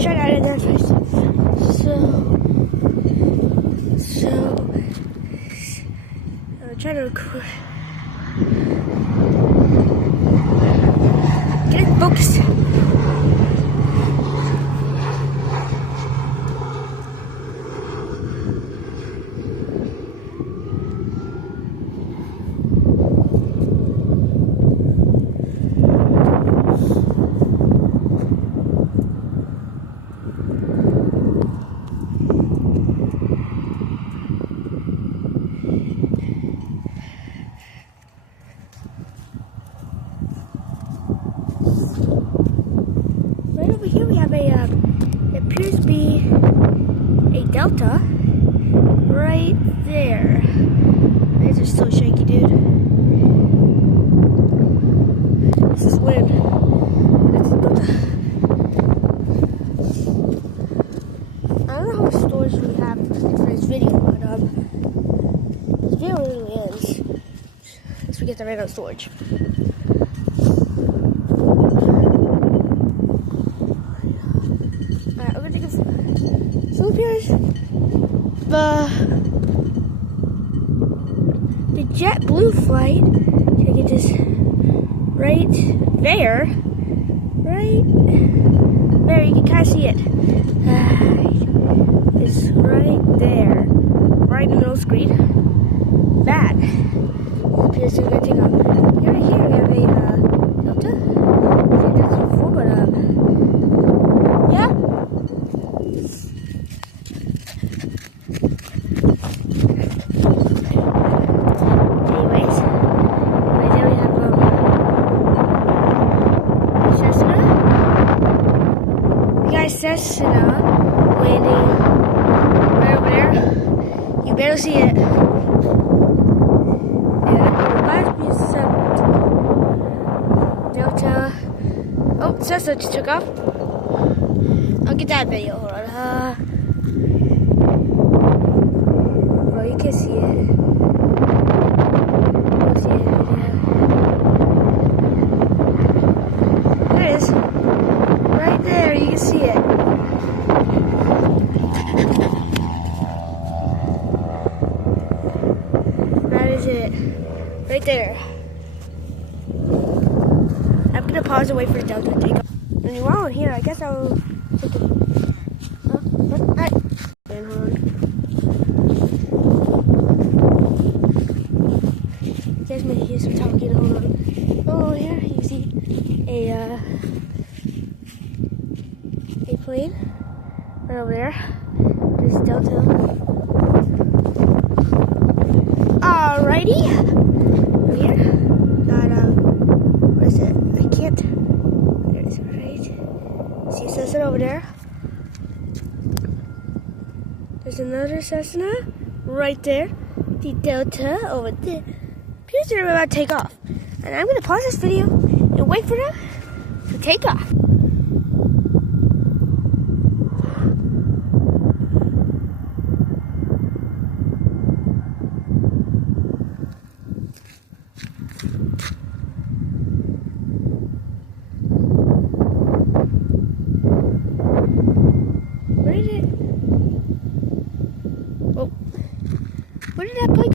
Try to identify. So I'm trying to record. Get it focused. Right over here we have a, it appears to be a delta right there. These are so shaky, dude. This is wind. That's a delta. I don't know how much storage we have for this video, but this video really ends once we get the right on storage. So here's the JetBlue flight. Can I get this right there? Right there, you can kind of see it. It's right there, right in the middle screen. That appears to be going to take off. Here we have a Delta. I think that's before, but yeah. Cessna landing right over there. You better see it. And it reminds me of some Delta. Oh, Cessna just took off. I'll get that video. Hold on. Oh, you can see it. You can see it. Yeah. There it is. Right there, you can see it. That is it. Right there. I'm gonna pause and wait for the Delta to take off. And while I'm here, I guess I'll take a... Alright. And hold on. You guys may hear some talking. Hold on. Oh, here you see a plane right over there. There's Delta. Alrighty. Over here. Got what is it? I can't. There it is, right? See a Cessna over there. There's another Cessna right there. The Delta over there. Appears they're about to take off. And I'm gonna pause this video and wait for them to take off. Where did that plane